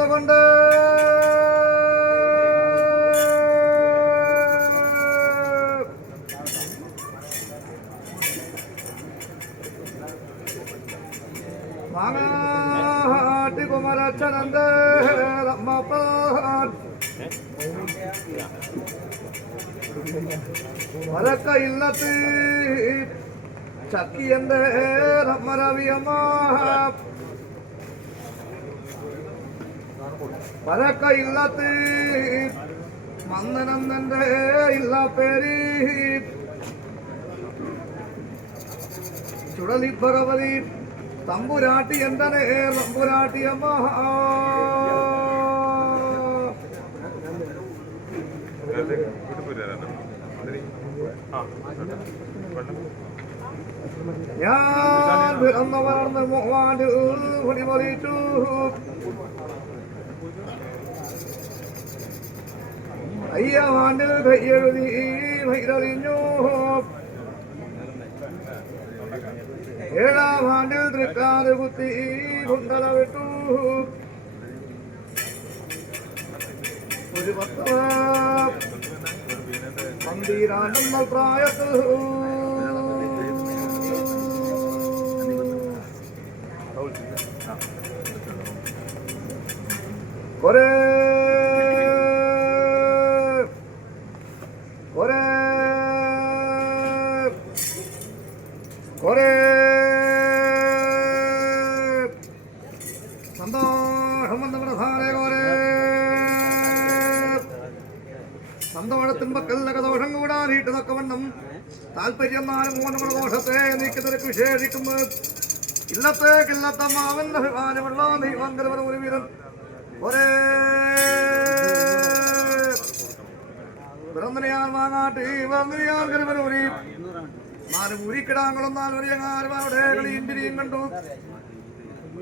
വന്നുകൊണ്ട് മാങ്ങാട്ടി കുമരച്ചനന്ത് വരക്ക ഇല്ലത്ത് ചക്കിയന്റെ രമരവിയമ്മ വരക്ക ഇല്ലത്ത് മന്ദനന്ദന്റെ ഇല്ല പേര് ചുടലി ഭഗവതി തമ്പുരാട്ടി എന്തനെ തമ്പുരാട്ടിയമ്മ ഞാൻ പിറന്നു വളർന്ന് മോവാണ്ട് പൊടിപൊളിച്ചു അയ്യാണ്ട് കയ്യെഴുതി വൈരറിഞ്ഞു ഏഴാം ആണ്ടിൽ തൃക്കാത് കുത്തി കുണ്ടല വിട്ടു ഒരു 12 പ്രായത്ത് കൊറേ കൊറേ കൊറേ സന്തോഷം വന്ന പ്രധാന കൊറേ സന്തോഷത്തിൻപക്കല്ലക ദോഷം കൂടാനിട്ട് തക്കവണ്ണം താല്പര്യം നാലും മൂന്നുമുള്ള ദോഷത്തെ നീക്കുന്നതിற்கு വിശേഷിക്കുന്നു ഇല്ലത്തേക്കില്ലത്തമ്മാവൻ അഭിമാനമുള്ള ദൈവങ്കരവർ ഒരു വീരൻ ഒരേ പിറന്നനയാൻ വാങ്ങാട്ടി പിറന്നനയാൻ കരുവനൂരി 4 ഊരിക്കിടാങ്ങളും 4 വലിയങ്ങാരുടെ കളിയിന്തിരിയും കണ്ടു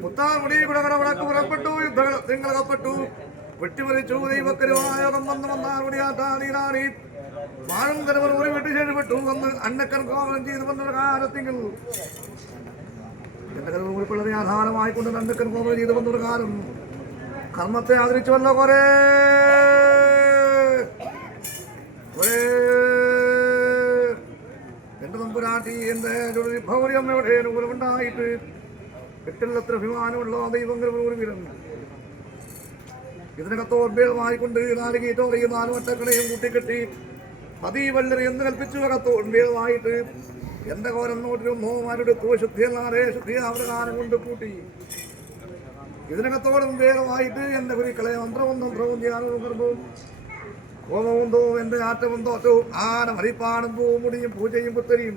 മുത്താമുടി കുടകട വടക്ക് പുറപ്പെട്ടു യുദ്ധങ്ങളകപ്പെട്ടു വെട്ടിമറിച്ചു ദൈവക്കരുവായോഗം വന്നാറുടിയാറ്റാനീരാണി വാഴും കരുവനൂരി വെട്ടിശേഷിപ്പെട്ടു വന്ന് അന്നക്കൻ കോമനം ചെയ്തു വന്ന കാലത്തിങ്കിൽ എന്റെ കരുവൂരി പിള്ളേരെ ആധാരമായിക്കൊണ്ട് അന്നക്കൻ കോമനം ചെയ്തു വന്നൊരു കാലം കർമ്മത്തെ ആദരിച്ചുവല്ലോ കൊറേ എന്റെ തമ്പുരാട്ടി എന്റെ ഭൗര്യമ്മയുടെ അനുകൂലമുണ്ടായിട്ട് എട്ടില്ലത്ര അഭിമാനമുള്ള ദൈവങ്ങൾ വീരൻ ഇതിനകത്തോൺമേളമായിക്കൊണ്ട് 4 ഗീറ്റോറയും 4 വട്ടക്കടയും കൂട്ടിക്കെട്ടി പതിവല്ലറി എന്ന് കൽപ്പിച്ചു അകത്തോൺമേളമായിട്ട് എന്റെ കോരം നോട്ടിലും മോമാരെടുത്തു ശുദ്ധിയല്ലാതെ ശുദ്ധിയാവൃകാലം കൊണ്ട് കൂട്ടി ഇതിനകത്തോടും വേഗമായിട്ട് എന്റെ കുരിക്കളെ മന്ത്രവും ധ്യാനവും കർമ്മവും ഹോമവും തോവും എന്റെ ആറ്റവും തോറ്റവും ആന മരിപ്പാടും പൂവും മുടിയും പൂജയും പുത്തരിയും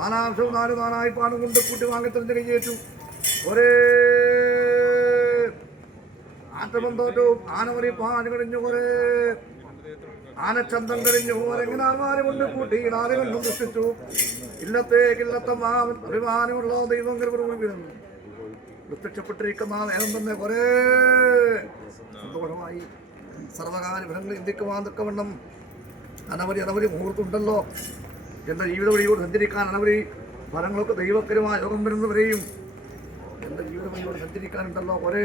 4 ആംശവും 4 നാനായിപ്പാടും കൊണ്ട് കൂട്ടി വാങ്ങിത്തറിഞ്ഞ് കയ്യേറ്റു ഒരേ ആറ്റവും തോറ്റവും ആനമരിപ്പാട് കഴിഞ്ഞു കുറേ ആനച്ചന്തം കഴിഞ്ഞു അരങ്ങനെ ആൾമാരെ കൊണ്ട് കൂട്ടി നാലുകൊണ്ടും ദുഷിച്ചു ഇല്ലത്തേക്കില്ലത്തമ്മാവൻ അഭിമാനമുള്ള ദൈവം കരുവരുന്നു പ്രത്യക്ഷപ്പെട്ടിരിക്കുന്ന നേരം തന്നെ കുറേ സന്തോഷമായി സർവകാല ഫലങ്ങൾ ഇന്ത്യക്കുവാൻ തക്കവണ്ണം അനവധി മുഹൂർത്തമുണ്ടല്ലോ എൻ്റെ ജീവിത വഴിയോട് സഞ്ചരിക്കാൻ അനവധി ഫലങ്ങളൊക്കെ ദൈവക്കരുമായ യോഗം വരുന്നവരെയും എൻ്റെ ജീവിത വഴിയോട് സഞ്ചരിക്കാനുണ്ടല്ലോ കുറേ